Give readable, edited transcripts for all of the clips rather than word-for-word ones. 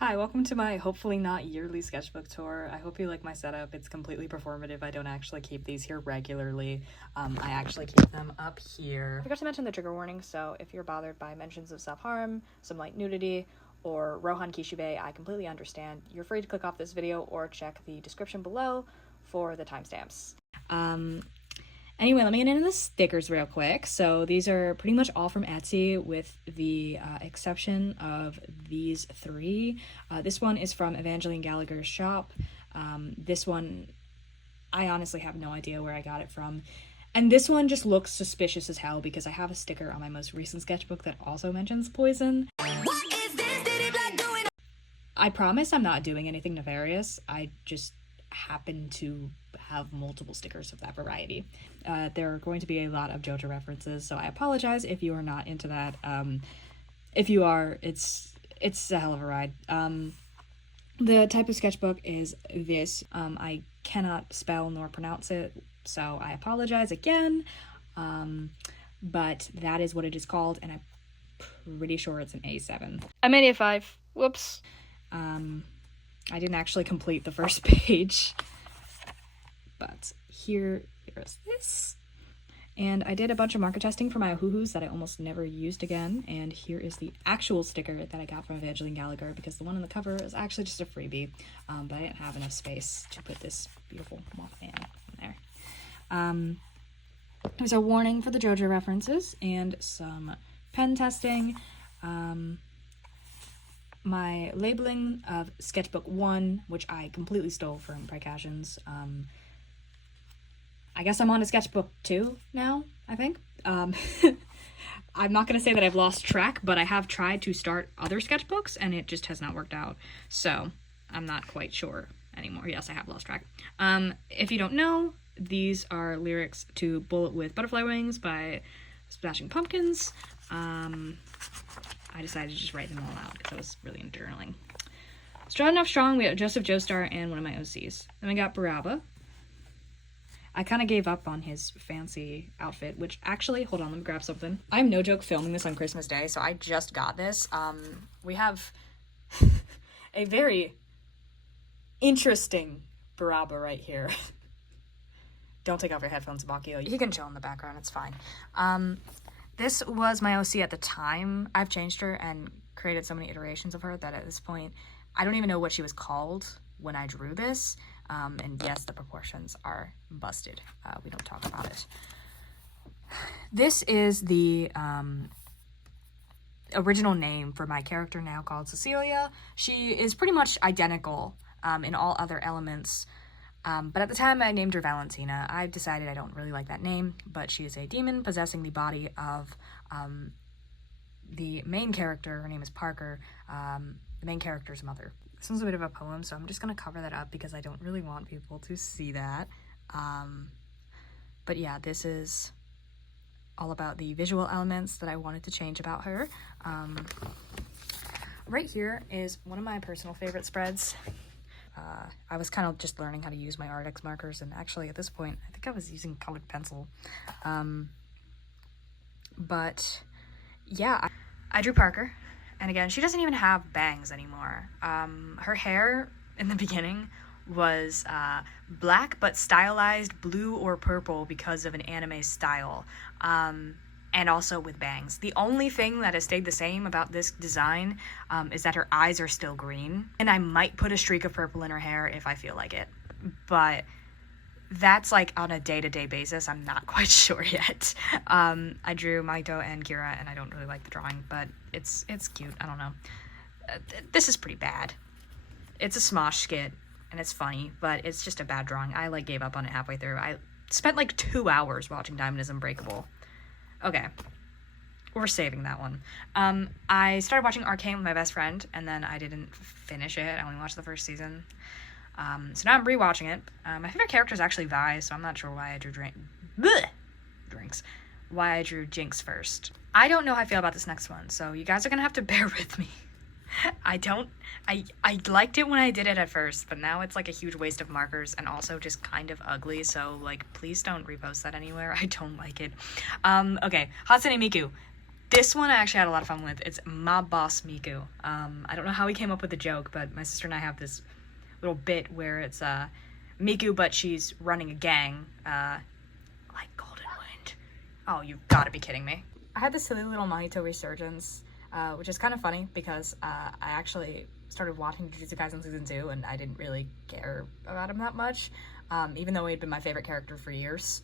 Hi, welcome to my hopefully not yearly sketchbook tour. I hope you like my setup. It's completely performative. I don't actually keep these here regularly. I actually keep them up here. I forgot to mention the trigger warning, so if you're bothered by mentions of self-harm, some light nudity, or ROHAN KISHIBE, I completely understand. You're free to click off this video or check the description below for the timestamps. Anyway, let me get into the stickers real quick. So these are pretty much all from Etsy with the exception of these three. This one is from Evangeline Gallagher's shop. This one, I honestly have no idea where I got it from. And this one just looks suspicious as hell because I have a sticker on my most recent sketchbook that also mentions poison. What is this? Did it like doing? I promise I'm not doing anything nefarious. I just happen to have multiple stickers of that variety. There are going to be a lot of JoJo references, so I apologize if you are not into that. If you are, it's a hell of a ride. The type of sketchbook is this. I cannot spell nor pronounce it, so I apologize again. But that is what it is called, and I'm pretty sure it's an A7. I made it 5. Whoops. I didn't actually complete the first page, but here's this. And I did a bunch of marker testing for my hoo-hoos that I almost never used again, and here is the actual sticker that I got from Evangeline Gallagher, because the one on the cover is actually just a freebie, but I didn't have enough space to put this beautiful Mothman in there. There's a warning for the JoJo references and some pen testing. My labeling of sketchbook 1, which I completely stole from Precautions. I guess I'm on to sketchbook 2 now, I think. I'm not going to say that I've lost track, but I have tried to start other sketchbooks, and it just has not worked out. So, I'm not quite sure anymore. Yes, I have lost track. If you don't know, these are lyrics to Bullet with Butterfly Wings by Smashing Pumpkins. I decided to just write them all out because I was really into journaling. Strong Enough Strong, we got Joseph Joestar and one of my OCs. Then we got Baraba. I kind of gave up on his fancy outfit, which actually, hold on, let me grab something. I'm no joke filming this on Christmas Day, so I just got this. We have a very interesting Baraba right here. Don't take off your headphones, Bakio. You can chill in the background, it's fine. This was my OC at the time. I've changed her and created so many iterations of her that at this point, I don't even know what she was called when I drew this. And yes, the proportions are busted. We don't talk about it. This is the original name for my character now called Cecilia. She is pretty much identical in all other elements. But at the time I named her Valentina. I've decided I don't really like that name, but she is a demon possessing the body of the main character. Her name is Parker, the main character's mother. This one's a bit of a poem, so I'm just going to cover that up because I don't really want people to see that. But yeah, this is all about the visual elements that I wanted to change about her. Right here is one of my personal favorite spreads. I was kind of just learning how to use my Artex markers, and actually at this point, I think I was using colored pencil. But yeah, I drew Parker, and again, she doesn't even have bangs anymore. Her hair in the beginning was black but stylized blue or purple because of an anime style. And also with bangs. The only thing that has stayed the same about this design is that her eyes are still green. And I might put a streak of purple in her hair if I feel like it. But that's like on a day-to-day basis. I'm not quite sure yet. I drew Maito and Kira, and I don't really like the drawing, but it's cute. I don't know. This is pretty bad. It's a Smosh skit, and it's funny, but it's just a bad drawing. I like gave up on it halfway through. I spent like 2 hours watching Diamond is Unbreakable. Okay, we're saving that one. I started watching Arcane with my best friend, and then I didn't finish it. I only watched the first season. So now I'm rewatching it. My favorite character is actually Vi, so I'm not sure why I drew Why I drew Jinx first. I don't know how I feel about this next one, so you guys are gonna have to bear with me. I liked it when I did it at first, but now it's like a huge waste of markers and also just kind of ugly, so like please don't repost that anywhere. I don't like it. Okay, Hatsune Miku. This one I actually had a lot of fun with. It's My Boss Miku. I don't know how we came up with the joke, but my sister and I have this little bit where it's Miku, but she's running a gang, like Golden Wind. Oh, you've got to be kidding me. I had this silly little Mahito resurgence, which is kind of funny because I actually started watching Jujutsu Kaisen Season 2 and I didn't really care about him that much, even though he had been my favorite character for years.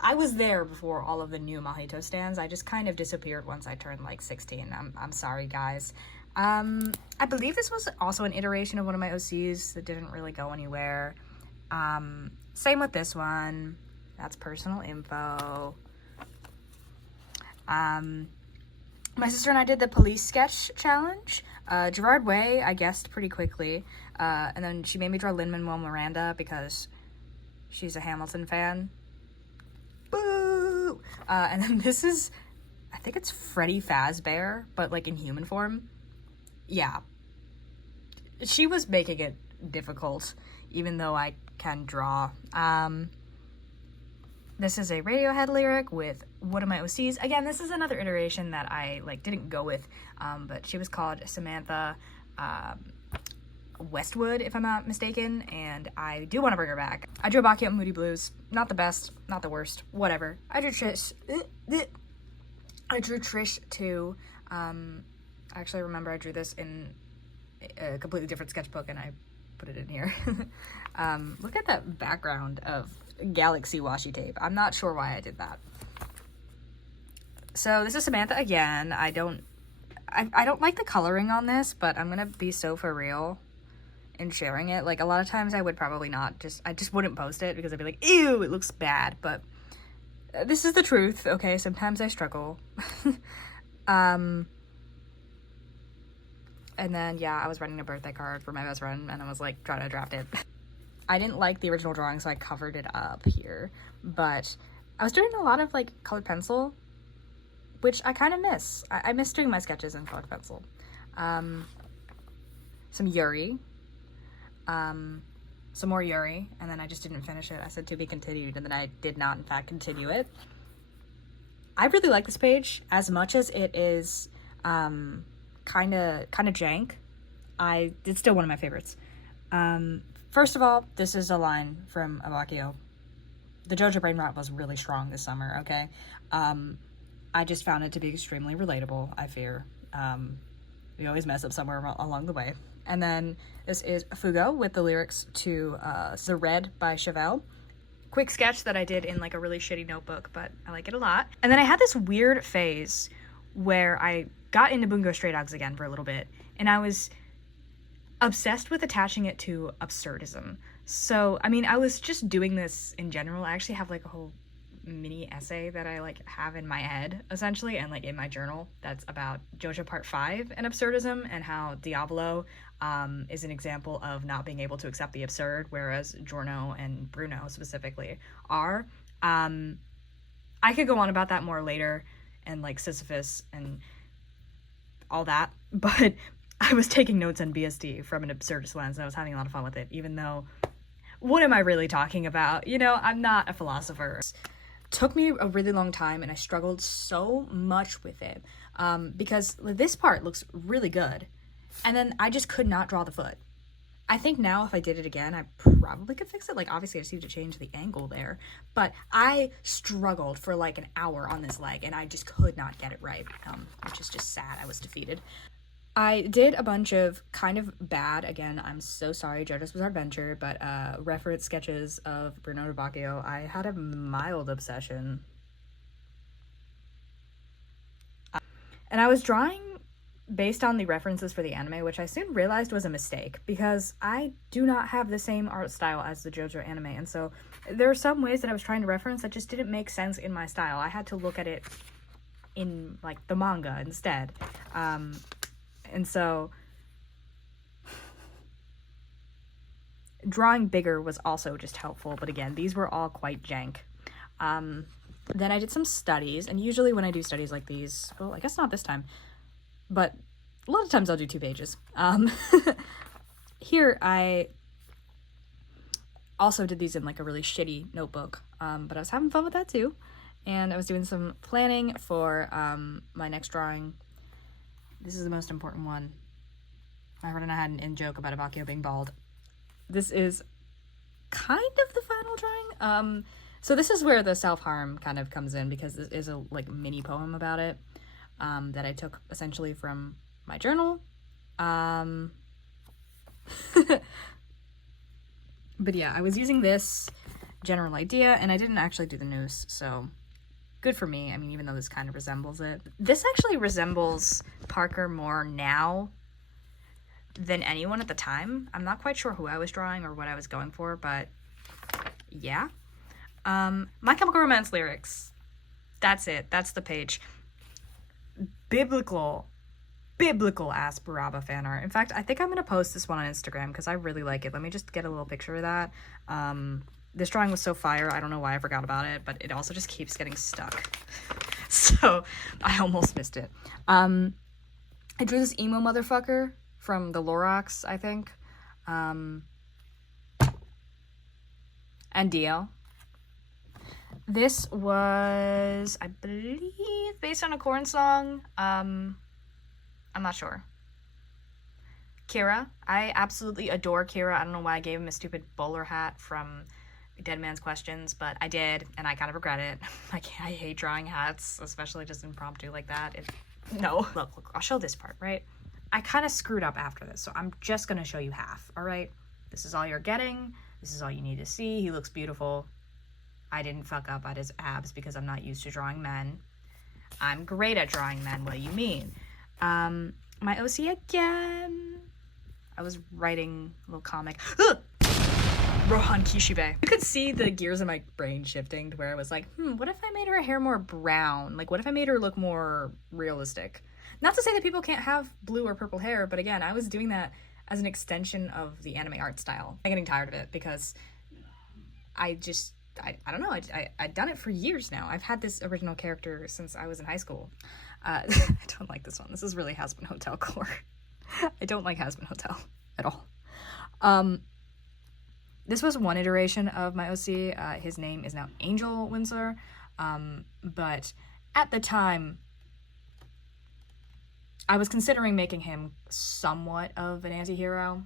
I was there before all of the new Mahito stands. I just kind of disappeared once I turned like 16. I'm sorry, guys. I believe this was also an iteration of one of my OCs that didn't really go anywhere. Same with this one. That's personal info. My sister and I did the police sketch challenge. Gerard Way, I guessed pretty quickly. And then she made me draw Lin-Manuel Miranda because she's a Hamilton fan. Boo! And then this is, I think it's Freddy Fazbear, but like in human form. Yeah. She was making it difficult, even though I can draw. This is a Radiohead lyric with one of my OCs. Again, this is another iteration that I like didn't go with, but she was called Samantha Westwood, if I'm not mistaken, and I do want to bring her back. I drew Baki on Moody Blues. Not the best, not the worst, whatever. I drew Trish too. I actually remember I drew this in a completely different sketchbook and I put it in here. Look at that background of Galaxy washi tape. I'm not sure why I did that. So this is Samantha again. I don't like the coloring on this, but I'm gonna be so for real in sharing it. Like a lot of times I would probably not I just wouldn't post it because I'd be like, ew, it looks bad, but this is the truth, okay? Sometimes I struggle. And then, yeah, I was writing a birthday card for my best friend, and I was, like, trying to draft it. I didn't like the original drawing, so I covered it up here. But I was doing a lot of, like, colored pencil, which I kind of miss. I miss doing my sketches in colored pencil. Some Yuri. Some more Yuri, and then I just didn't finish it. I said to be continued, and then I did not, in fact, continue it. I really like this page as much as it is, kind of jank. It's still one of my favorites. First of all, this is a line from Abakio. The JoJo brainrot was really strong this summer, okay? I just found it to be extremely relatable, I fear. We always mess up somewhere along the way. And then this is Fugo with the lyrics to The Red by Chevelle. Quick sketch that I did in like a really shitty notebook, but I like it a lot. And then I had this weird phase where I got into Bungo Stray Dogs again for a little bit, and I was obsessed with attaching it to absurdism. So, I mean, I was just doing this in general. I actually have like a whole mini essay that I like have in my head, essentially, and like in my journal that's about JoJo Part 5 and absurdism, and how Diablo is an example of not being able to accept the absurd, whereas Giorno and Bruno specifically are. I could go on about that more later, and like Sisyphus and all that, but I was taking notes on BSD from an absurdist lens, and I was having a lot of fun with it, even though, what am I really talking about? You know, I'm not a philosopher. It took me a really long time, and I struggled so much with it, because this part looks really good, and then I just could not draw the foot. I think now if I did it again, I probably could fix it. Like, obviously I just need to change the angle there, but I struggled for like an hour on this leg, and I just could not get it right, which is just sad. I was defeated. I did a bunch of kind of bad, again, I'm so sorry, JoJo's Bizarre Adventure, but reference sketches of Bruno de Bacchio. I had a mild obsession. And I was drawing based on the references for the anime, which I soon realized was a mistake, because I do not have the same art style as the JoJo anime, and so there are some ways that I was trying to reference that just didn't make sense in my style. I had to look at it in, like, the manga instead. And so drawing bigger was also just helpful, but again, these were all quite jank. Then I did some studies, and usually when I do studies like these, well, I guess not this time, but a lot of times I'll do 2 pages. Here I also did these in like a really shitty notebook, but I was having fun with that too. and I was doing some planning for my next drawing. This is the most important one. I heard I had an in-joke about Abakio being bald. This is kind of the final drawing. So this is where the self-harm kind of comes in, because this is a like mini poem about it that I took essentially from my journal. But yeah, I was using this general idea, and I didn't actually do the noose, so good for me. I mean, even though this kind of resembles it. This actually resembles Parker more now than anyone at the time. I'm not quite sure who I was drawing or what I was going for, but yeah. My Chemical Romance lyrics. That's it. That's the page. Biblical ass Baraba fan art. In fact, I think I'm gonna post this one on Instagram because I really like it. Let me just get a little picture of that. This drawing was so fire, I don't know why I forgot about it, but it also just keeps getting stuck. So I almost missed it. I drew this emo motherfucker from the Lorax, I think. And Dio. This was, I believe, based on a Korn song. I'm not sure. Kira. I absolutely adore Kira. I don't know why I gave him a stupid bowler hat from Dead Man's Questions, but I did, and I kind of regret it. Like, I hate drawing hats, especially just impromptu like that. No. Look, I'll show this part, right? I kind of screwed up after this, so I'm just gonna show you half, all right? This is all you're getting. This is all you need to see. He looks beautiful. I didn't fuck up at his abs because I'm not used to drawing men. I'm great at drawing men. What do you mean? My OC again. I was writing a little comic. ROHAN KISHIBE. You could see the gears in my brain shifting to where I was like, what if I made her hair more brown? Like, what if I made her look more realistic? Not to say that people can't have blue or purple hair, but again, I was doing that as an extension of the anime art style. I'm getting tired of it because I don't know, I've done it for years now. I've had this original character since I was in high school. I don't like this one. This is really Has Been Hotel core. I don't like Has Been Hotel at all. This was one iteration of my OC. His name is now Angel Winsor. But at the time, I was considering making him somewhat of an anti-hero.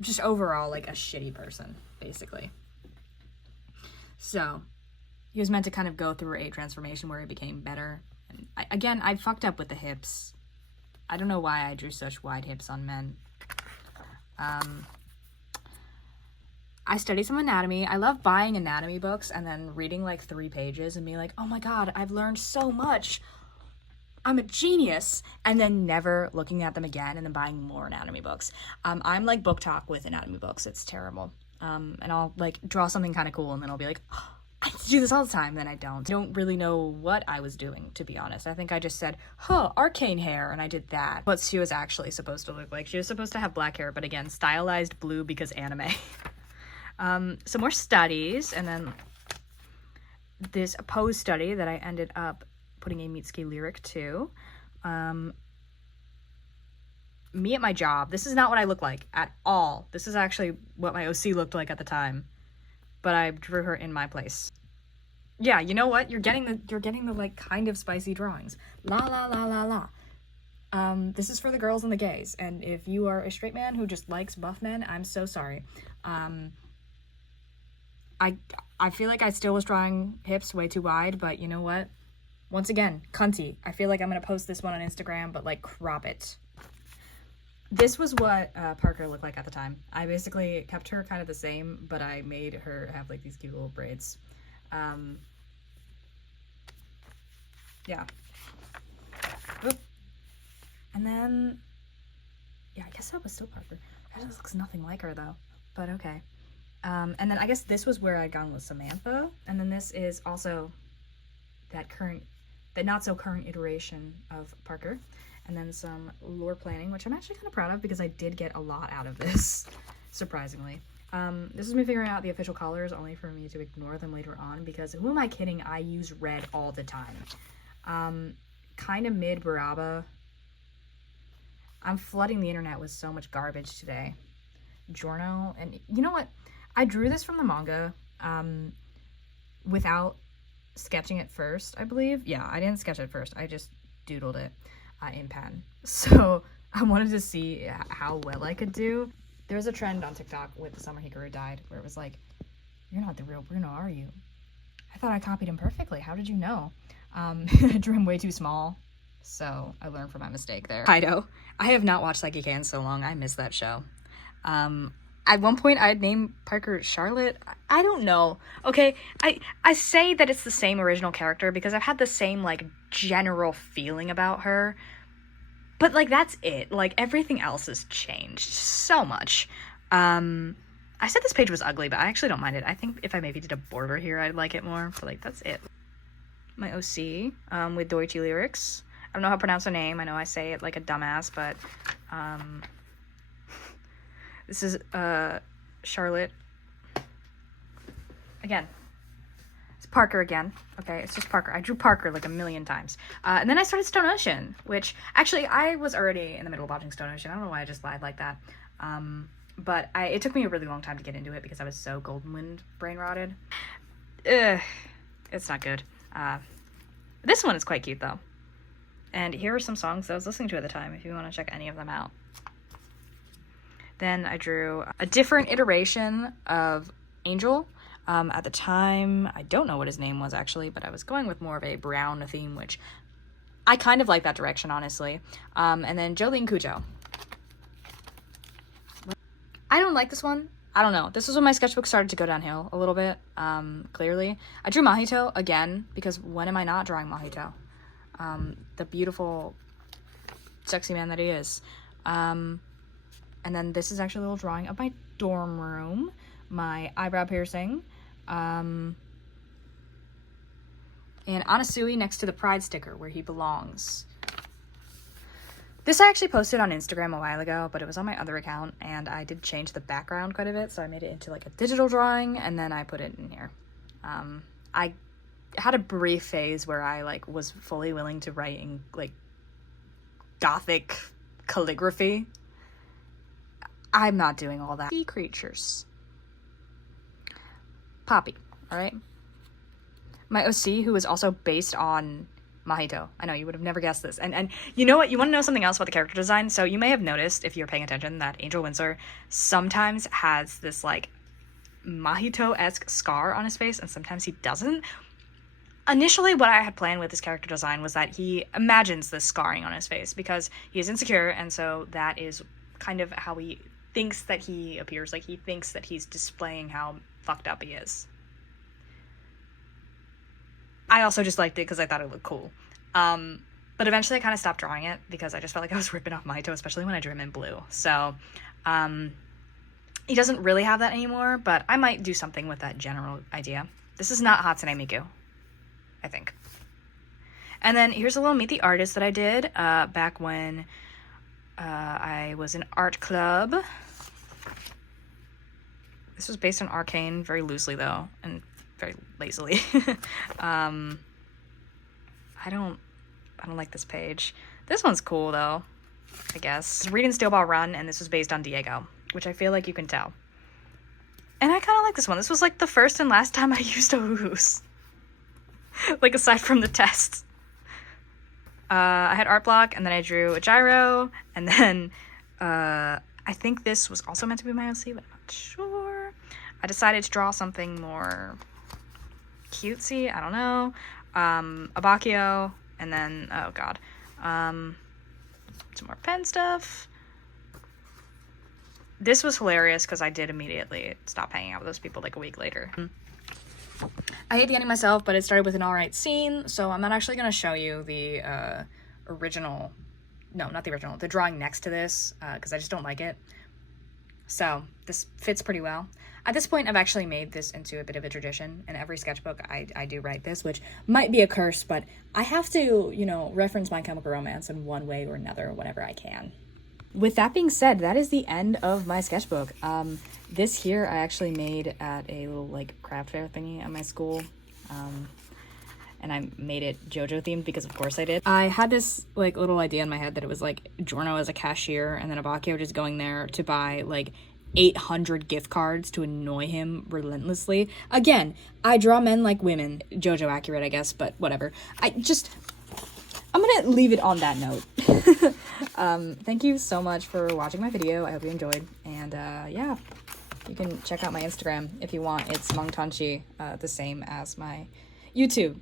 Just overall, like, a shitty person, basically. So, he was meant to kind of go through a transformation where he became better. And I fucked up with the hips. I don't know why I drew such wide hips on men. I studied some anatomy. I love buying anatomy books and then reading like 3 pages and being like, oh my god, I've learned so much. I'm a genius. And then never looking at them again and then buying more anatomy books. I'm like book talk with anatomy books. It's terrible. And I'll like draw something kind of cool and then I'll be like, oh, I do this all the time. Then I don't. I don't really know what I was doing, to be honest. I think I just said, arcane hair, and I did that. What she was actually supposed to look like. She was supposed to have black hair, but again, stylized blue because anime. Some more studies, and then this pose study that I ended up putting a Mitsuki lyric to. Me at my job. This is not what I look like at all. This is actually what my OC looked like at the time. But I drew her in my place. Yeah, you know what? You're getting the like kind of spicy drawings. La la la la la. This is for the girls and the gays. And if you are a straight man who just likes buff men, I'm so sorry. I feel like I still was drawing hips way too wide, but you know what? Once again, cunty. I feel like I'm gonna post this one on Instagram, but like crop it. This was what Parker looked like at the time. I basically kept her kind of the same, but I made her have like these cute little braids. Yeah. Oop. And then, yeah, I guess that was still Parker. That just looks nothing like her though, but okay. And then I guess this was where I'd gone with Samantha. And then this is also that not so current iteration of Parker. And then some lore planning, which I'm actually kind of proud of because I did get a lot out of this, surprisingly. This is me figuring out the official colors only for me to ignore them later on because who am I kidding? I use red all the time. Kind of mid Baraba. I'm flooding the internet with so much garbage today. Giorno, and you know what? I drew this from the manga. without sketching it first, I believe. Yeah, I didn't sketch it first. I just doodled it in pen. So I wanted to see how well I could do. There was a trend on TikTok with The Summer Hikaru Died where it was like, "You're not the real Bruno, are you? I thought I copied him perfectly. How did you know?" I drew him way too small, so I learned from my mistake there. Kaido. I have not watched Psyche in so long. I miss that show. At one point, I'd name Parker Charlotte. I don't know. Okay, I say that it's the same original character because I've had the same, like, general feeling about her. But, like, that's it. Like, everything else has changed so much. I said this page was ugly, but I actually don't mind it. I think if I maybe did a border here, I'd like it more. But, like, that's it. My OC with Deutsche lyrics. I don't know how to pronounce her name. I know I say it like a dumbass, but this is Charlotte. Again, it's Parker again. Okay, it's just Parker. I drew Parker like a million times. And then I started Stone Ocean, which actually I was already in the middle of watching Stone Ocean. I don't know why I just lied like that. But it took me a really long time to get into it because I was so Golden Wind brain rotted. It's not good. This one is quite cute though. And here are some songs that I was listening to at the time if you want to check any of them out. Then I drew a different iteration of Angel. At the time, I don't know what his name was actually, but I was going with more of a brown theme, which I kind of like that direction, honestly. And then Jolene Cujo. I don't like this one. I don't know. This was when my sketchbook started to go downhill a little bit, clearly. I drew Mahito again, because when am I not drawing Mahito? The beautiful, sexy man that he is. And then this is actually a little drawing of my dorm room, my eyebrow piercing, and Anasui next to the pride sticker where he belongs. This I actually posted on Instagram a while ago, but it was on my other account, and I did change the background quite a bit, so I made it into like a digital drawing, and then I put it in here. I had a brief phase where I like was fully willing to write in like gothic calligraphy. I'm not doing all that. Sea creatures. Poppy, all right? My OC, who is also based on Mahito. I know, you would have never guessed this. And you know what? You want to know something else about the character design? So you may have noticed, if you're paying attention, that Angel Windsor sometimes has this, like, Mahito-esque scar on his face, and sometimes he doesn't. Initially, what I had planned with this character design was that he imagines this scarring on his face because he is insecure, and so that is kind of how he thinks that he appears. Like, he thinks that he's displaying how fucked up he is. I also just liked it because I thought it looked cool. But eventually I kind of stopped drawing it because I just felt like I was ripping off Mahito, especially when I drew him in blue. So, he doesn't really have that anymore, but I might do something with that general idea. This is not Hatsune Miku, I think. And then here's a little Meet the Artist that I did back when I was in art club. This was based on Arcane, very loosely though, and very lazily. I don't like this page. This one's cool though, I guess. Read and Steel Ball Run, and this was based on Diego, which I feel like you can tell. And I kind of like this one. This was like the first and last time I used Ooze. Like, aside from the tests. I had art block, and then I drew a gyro, and then I think this was also meant to be my OC, but I'm not sure. I decided to draw something more cutesy, I don't know. Abacchio, and then, oh god, some more pen stuff. This was hilarious because I did immediately stop hanging out with those people like a week later. I hate the ending myself, but it started with an alright scene, so I'm not actually going to show you the original, no, not the original, the drawing next to this, because I just don't like it. So this fits pretty well. At this point, I've actually made this into a bit of a tradition. In every sketchbook, I do write this, which might be a curse, but I have to, you know, reference My Chemical Romance in one way or another whenever I can. With that being said, that is the end of my sketchbook. This here I actually made at a little, like, craft fair thingy at my school. And I made it JoJo themed because of course I did. I had this, like, little idea in my head that it was, like, Giorno as a cashier and then Abacchio just going there to buy, like, 800 gift cards to annoy him relentlessly. Again, I draw men like women. JoJo accurate, I guess, but whatever. I'm gonna leave it on that note. Thank you so much for watching my video. I hope you enjoyed. And yeah, you can check out my Instagram if you want. It's mongtanchi, the same as my YouTube.